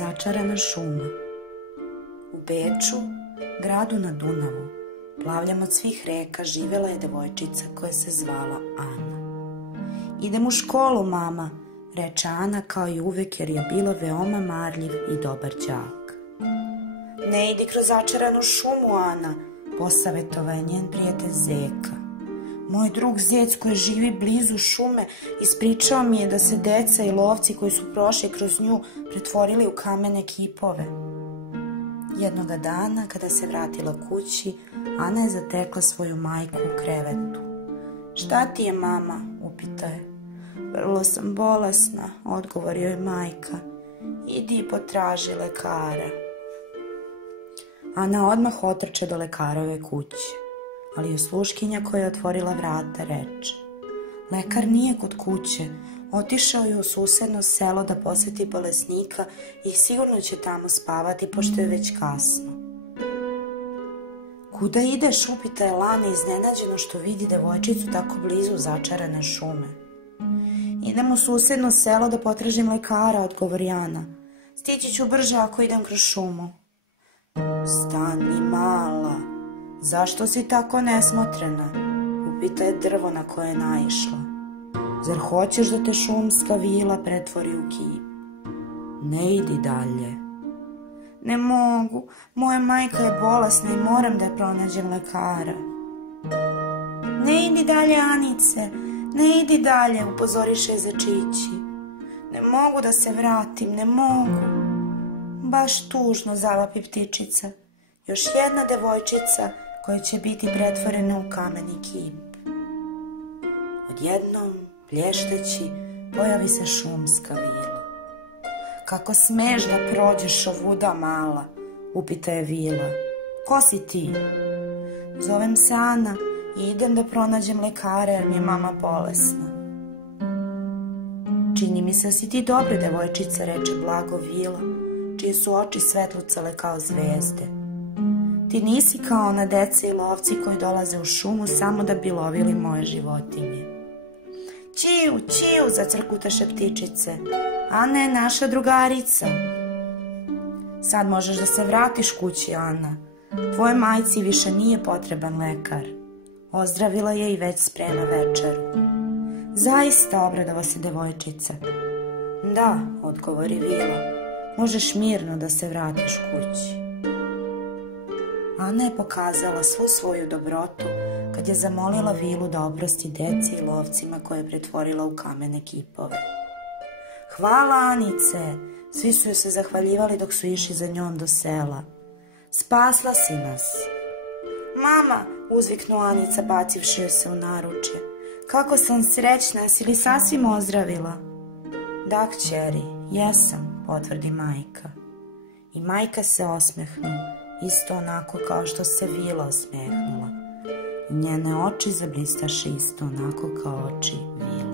Začarana šuma. U Beču, gradu na Dunavu, plavljam od svih reka, živela je devojčica koja se zvala Ana. Idem u školu, mama, reče Ana kao i uvek, jer je bila veoma marljiv i dobar đak. Ne idi kroz začaranu šumu, Ana, posavetovao je njen prijatelj Zeka. Moj drug Zec koji živi blizu šume ispričao mi je da se deca i lovci koji su prošli kroz nju pretvorili u kamene kipove. Jednoga dana, kada se vratila kući, Ana je zatekla svoju majku u krevetu. Šta ti je, mama? Upita je. Vrlo sam bolesna, odgovori joj majka. Idi i potraži lekara. Ana odmah otrče do lekarove kuće, ali sluškinja koja je otvorila vrata reče: lekar nije kod kuće, otišao je u susedno selo da poseti bolesnika i sigurno će tamo spavati pošto je već kasno. Kuda ideš? Upita je Lana iznenađeno što vidi devojčicu tako blizu začarane šume. Idem u susedno selo da potražim lekara, odgovori Ana. Stići ću brže ako idem kroz šumu. Stani, mala, zašto si tako nesmotrena? Upita je drvo na koje je naišla. Zar hoćeš da te šumska vila pretvori u kip? Ne idi dalje. Ne mogu, moja majka je bolesna i moram da je pronađem lekara. Ne idi dalje, Anice, ne idi dalje, upozoriše zečići. Ne mogu da se vratim, ne mogu. Baš tužno, zavapi ptičica. Još jedna devojčica koja će biti pretvorena u kameni kip. Odjednom, plješteći, pojavi se šumska vila. Kako smeš da prođeš ovuda, mala? Upita je vila. Ko si ti? Zovem se Ana i idem da pronađem lekara jer mi je mama bolesna. Čini mi se da si ti dobra devojčica, reče blago vila, čije su oči svetlucale kao zvezde. Ti nisi kao ona deca i lovci koji dolaze u šumu samo da bi lovili moje životinje. Čiju, čiju, zacrkutaše ptičice. Ana je naša drugarica. Sad možeš da se vratiš kući, Ana. Tvojoj majci više nije potreban lekar. Ozdravila je i već sprema večeru. Zaista, obradova se devojčica. Da, odgovori vila. Možeš mirno da se vratiš kući. Ana je pokazala svu svoju dobrotu kad je zamolila vilu da oprosti deci i lovcima koje je pretvorila u kamene kipove. Hvala, Anice! Svi su joj se zahvaljivali dok su išli za njom do sela. Spasla si nas! Mama, uzviknula Anica bacivši joj se u naručje. Kako sam srećna, si li sasvim ozdravila? Da, kćeri, jesam, potvrdi majka. I majka se osmehnu, isto onako kao što se vila osmehnula. I njene oči zablistaše isto onako kao oči vile.